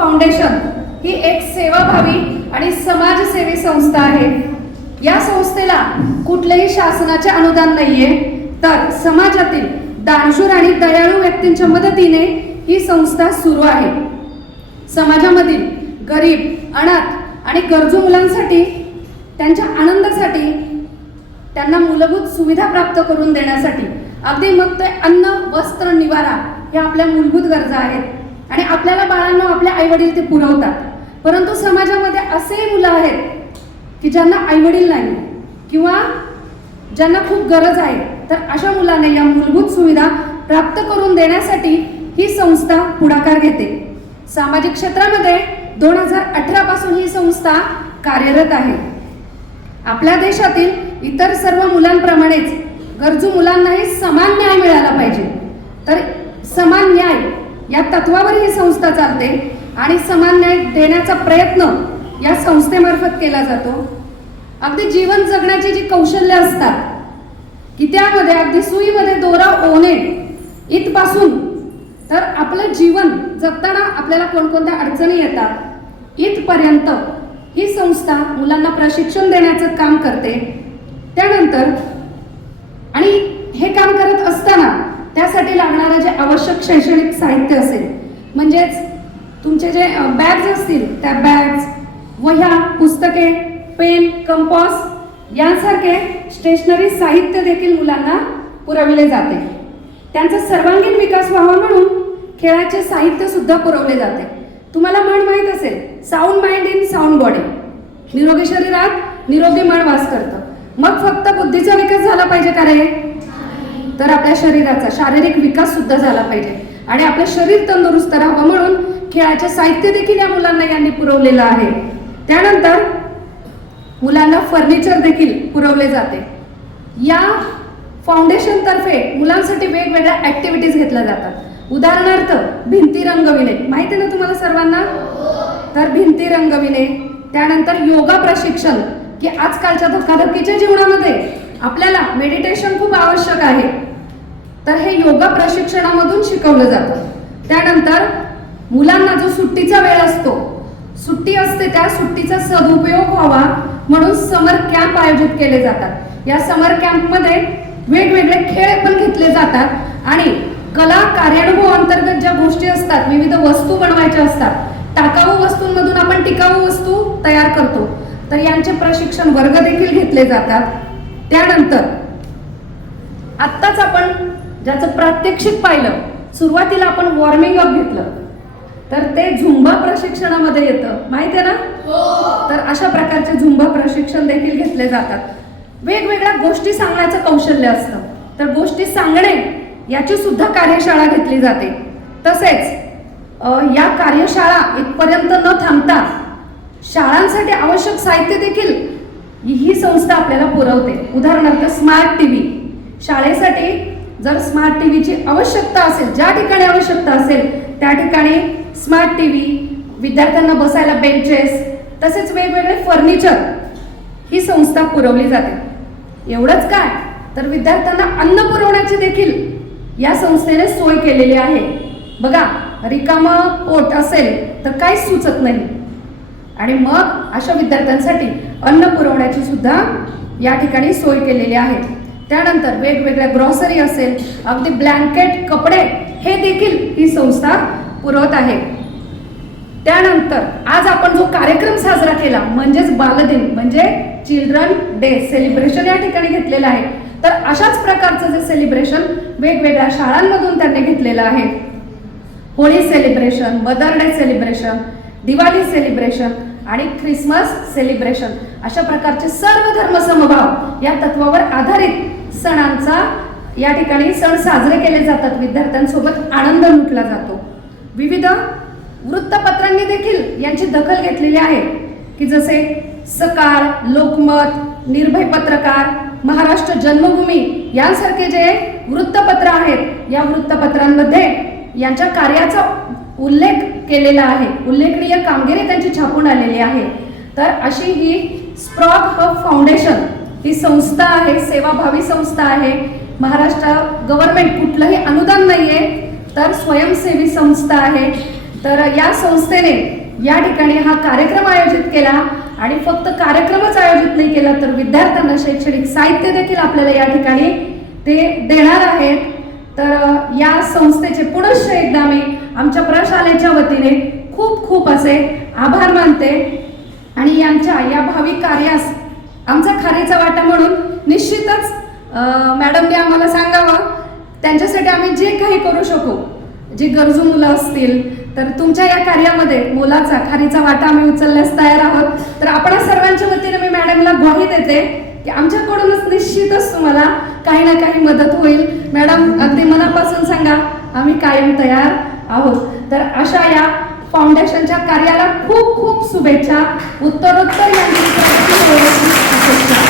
Foundation ही एक सेवाभावी आणि समाजसेवी संस्था आहे. या संस्थेला कुठलेही शासनाचे अनुदान नाहीये, तर समाजातील दानशूर आणि दयाळू व्यक्तींच्या मदतीने ही संस्था सुरू आहे. समाजामधील गरीब, अनाथ आणि गरजू मुलांसाठी त्यांच्या आनंदासाठी त्यांना मूलभूत सुविधा प्राप्त करून देण्यासाठी, अगदी मग ते अन्न, वस्त्र, निवारा या आपल्या मूलभूत गरजा आहेत आणि आपल्याला बाळांना आपले आई वडील ते पुरवतात. परंतु समाजामध्ये असेही मुलं आहेत की ज्यांना आई वडील नाही किंवा ज्यांना खूप गरज आहे, तर अशा मुलांना या मूलभूत सुविधा प्राप्त करून देण्यासाठी ही संस्था पुढाकार घेते. सामाजिक क्षेत्रामध्ये 2018 पासून ही संस्था कार्यरत आहे. आपल्या देशातील इतर सर्व मुलांप्रमाणेच गरजू मुलांनाही समान न्याय मिळाला पाहिजे, तर समान न्याय या तत्वावर ही संस्था चालते आणि समान न्याय देण्याचा प्रयत्न या संस्थेमार्फत केला जातो. अगदी जीवन जगण्याची जी कौशल्य असतात की त्यामध्ये अगदी सुईमध्ये दोरा ओणे इथपासून तर आपलं जीवन जगताना आपल्याला कोणकोणत्या अडचणी येतात, इथपर्यंत ही संस्था मुलांना प्रशिक्षण देण्याचं काम करते. त्यानंतर आणि हे काम करत असताना त्यासाठी लागणारं जे आवश्यक शैक्षणिक साहित्य असेल, म्हणजेच तुमचे जे बॅग्स असतील त्या बॅग्स, वह्या, पुस्तके, पेन, कंपास यांसारखे स्टेशनरी साहित्य देखील मुलांना पुरविले जाते. त्यांचा सर्वांगीण विकास व्हावा म्हणून खेळाचे साहित्य सुद्धा पुरवले जाते. तुम्हाला म्हण माहीत असेल, sound mind in sound body, निरोगी शरीरात निरोगी मन वास करतं. मग फक्त बुद्धीचा विकास झाला पाहिजे का रे? तर आपल्या शरीराचा शारीरिक विकास सुद्धा झाला पाहिजे आणि आपलं शरीर तंदुरुस्त राहावं म्हणून खेळाचे साहित्य देखील या मुलांना यांनी पुरवलेलं आहे. त्यानंतर मुलांना फर्निचर देखील पुरवले जाते. या फाउंडेशन तर्फे मुलांसाठी वेगवेगळ्या ऍक्टिव्हिटीज घेतल्या जातात. उदाहरणार्थ भिंती रंगविणे, माहिती आहे ना तुम्हाला सर्वांना? तर भिंती रंगविणे, त्यानंतर योगा प्रशिक्षण, की आजकालच्या धकाधकीच्या जीवनामध्ये आपल्याला मेडिटेशन खूप आवश्यक आहे, तर हे योगा प्रशिक्षणामधून शिकवलं जातं. त्यानंतर मुलांना जो सुट्टीचा वेळ असतो, सुट्टी असते, त्या सुट्टीचा सदुपयोग व्हावा म्हणून समर कॅम्प आयोजित केले जातात. या समर कॅम्पमध्ये वेगवेगळे खेळ पण घेतले जातात आणि कला कार्यानुभव अंतर्गत ज्या गोष्टी असतात, विविध वस्तू बनवायच्या असतात, टाकाऊ वस्तूंमधून आपण टिकाऊ वस्तू तयार करतो, तर यांचे प्रशिक्षण वर्ग देखील घेतले जातात. त्यानंतर आत्ताच आपण ज्याचं प्रात्यक्षिक पाहिलं, सुरुवातीला आपण वॉर्मिंग अप घेतलं, तर ते झुंबा प्रशिक्षणामध्ये येतं, माहिती आहे ना? तर अशा प्रकारचे झुंबा प्रशिक्षण देखील घेतले जातात. वेगवेगळ्या गोष्टी सांगण्याचं कौशल्य असतं, तर गोष्टी सांगणे याची सुद्धा कार्यशाळा घेतली जाते. तसेच या कार्यशाळा इथपर्यंत न थांबता शाळांसाठी आवश्यक साहित्य देखील ही संस्था आपल्याला पुरवते. उदाहरणार्थ स्मार्ट टीव्ही, शाळेसाठी जर स्मार्ट टीव्हीची आवश्यकता असेल, ज्या ठिकाणी आवश्यकता असेल त्या ठिकाणी स्मार्ट टीव्ही, विद्यार्थ्यांना बसायला बेंचेस, तसेच वेगवेगळे फर्निचर ही संस्था पुरवली जाते. एवढंच काय, तर विद्यार्थ्यांना अन्न पुरवण्याची देखील या संस्थेने सोय केलेली आहे. बघा, रिकामं पोट असेल तर काहीच सुचत नाही आणि मग अशा विद्यार्थ्यांसाठी अन्न पुरवण्याची सुद्धा या ठिकाणी सोय केलेली आहे. त्यानंतर वेगवेगळ्या ग्रॉसरी असेल, अगदी ब्लँकेट, कपडे हे देखील ही संस्था पुरवत आहे. त्यानंतर आज आपण जो कार्यक्रम साजरा केला म्हणजेच बालदिन, म्हणजे चिल्ड्रन डे सेलिब्रेशन या ठिकाणी घेतलेलं आहे. तर अशाच प्रकारचं जे सेलिब्रेशन वेगवेगळ्या शाळांमधून त्यांनी घेतलेलं आहे. Holi celebration, mother day celebration, Diwali celebration आणि ख्रिसमस सेलिब्रेशन, अशा प्रकारचे सर्व धर्म समभाव या तत्वावर आधारित सणांचा या ठिकाणी सण साजरे केले जातात. विद्यार्थ्यांसोबत आनंद लुटला जातो. विविध वृत्तपत्रांनी देखील यांची दखल घेतलेली आहे, की जसे सकाळ, लोकमत, निर्भय पत्रकार, महाराष्ट्र जन्मभूमी यांसारखे जे वृत्तपत्र आहेत, या वृत्तपत्रांमध्ये यांच्या कार्याचा उल्लेख केलेला आहे. उल्लेखनीय कामगिरी त्यांची छापून आलेली आहे. तर अशी ही स्प्रॉग हब फाउंडेशन ही संस्था आहे, सेवाभावी संस्था आहे. महाराष्ट्र गव्हर्नमेंट कुठलंही अनुदान नाहीये, तर स्वयंसेवी संस्था आहे, तर या संस्थेने या ठिकाणी हा कार्यक्रम आयोजित केला आणि फक्त कार्यक्रमच आयोजित नाही केला तर विद्यार्थ्यांना शैक्षणिक साहित्य देखील आपल्याला या ठिकाणी ते देणार आहेत. तर या संस्थेचे पुनश्च एकदा मी आमच्या प्रशालेच्या वतीने खूप खूप असे आभार मानते आणि यांच्या या भावी कार्यास आमचा खारीचा वाटा म्हणून निश्चितच मॅडमने आम्हाला सांगावं. त्यांच्यासाठी आम्ही जे काही करू शकू, जी गरजू मुलं असतील तर तुमच्या या कार्यामध्ये मोलाचा खारीचा वाटा आम्ही उचलण्यास तयार आहोत. तर आपण सर्वांच्या वतीने मी मॅडमला ग्वाही देते की आमच्याकडूनच निश्चितच तुम्हाला काही ना काही मदत होईल. मॅडम अगदी मनापासून सांगा, आम्ही कायम तयार आहोत. तर अशा या फाउंडेशनच्या कार्याला खूप खूप शुभेच्छा. उत्तरोत्तर यांची प्रगती होण्याची अपेक्षा.